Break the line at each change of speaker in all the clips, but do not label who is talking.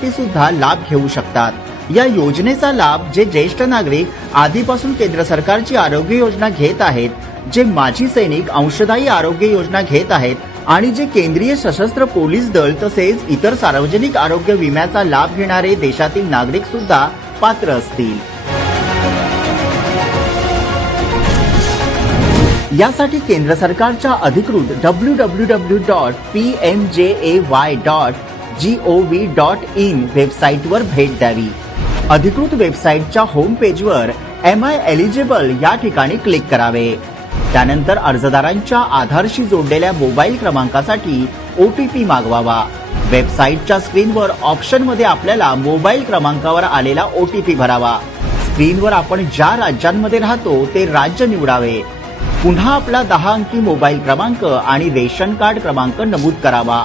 सुद्धा लाभ घेऊ शकतात. या योजनेचा लाभ जे ज्येष्ठ नागरिक आधीपासून केंद्र सरकारची आरोग्य योजना घेत आहेत जे माजी सैनिक अंशदायी आरोग्य योजना घेत आहेत आणि जे केंद्रीय सशस्त्र पोलीस दल तसेच इतर सार्वजनिक आरोग्य विम्याचा लाभ घेणारे देशातील नागरिक सुद्धा पात्र असतील. यासाठी केंद्र सरकारच्या अधिकृत W W W dot P M J A Y dot G O V dot in वेबसाईटवर भेट द्यावी. अधिकृत वेबसाईटच्या होम पेजवर एम आय एलिजिबल या ठिकाणी क्लिक करावे. त्यानंतर अर्जदारांच्या आधारशी जोडलेल्या मोबाईल क्रमांकासाठी ओ टी पी मागवावा. वेबसाईटच्या स्क्रीनवर ऑप्शनमध्ये आपल्याला मोबाईल क्रमांकावर आलेला ओ टी पी भरावा. स्क्रीनवर आपण ज्या राज्यांमध्ये राहतो ते राज्य निवडावे. पुन्हा आपला दहा अंकी मोबाईल क्रमांक आणि रेशन कार्ड क्रमांक नमूद करावा.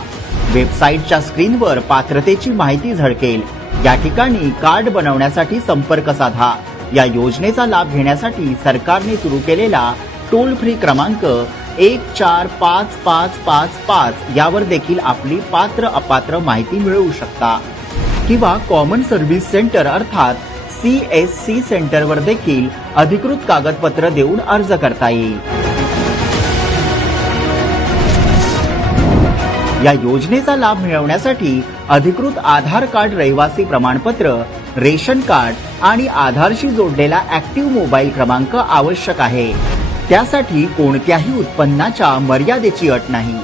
वेबसाईटच्या स्क्रीनवर पात्रतेची माहिती झळकेल. या ठिकाणी कार्ड बनवण्यासाठी संपर्क साधा. या योजनेचा लाभ घेण्यासाठी सरकारने सुरू केलेला टोल फ्री क्रमांक एक चार पाच पाच पाच पाच यावर देखील आपली पात्र अपात्र माहिती मिळवू शकता. किंवा कॉमन सर्व्हिस सेंटर अर्थात सी एस सी सेंटरवर देखील अधिकृत कागदपत्र देऊन अर्ज करता येईल. या योजनेचा लाभ मिळवण्यासाठी अधिकृत आधार कार्ड रहिवासी प्रमाणपत्र रेशन कार्ड आणि आधारशी जोडलेला ऍक्टिव्ह मोबाईल क्रमांक आवश्यक आहे. त्यासाठी कोणत्याही उत्पन्नाच्या मर्यादेची अट नाही.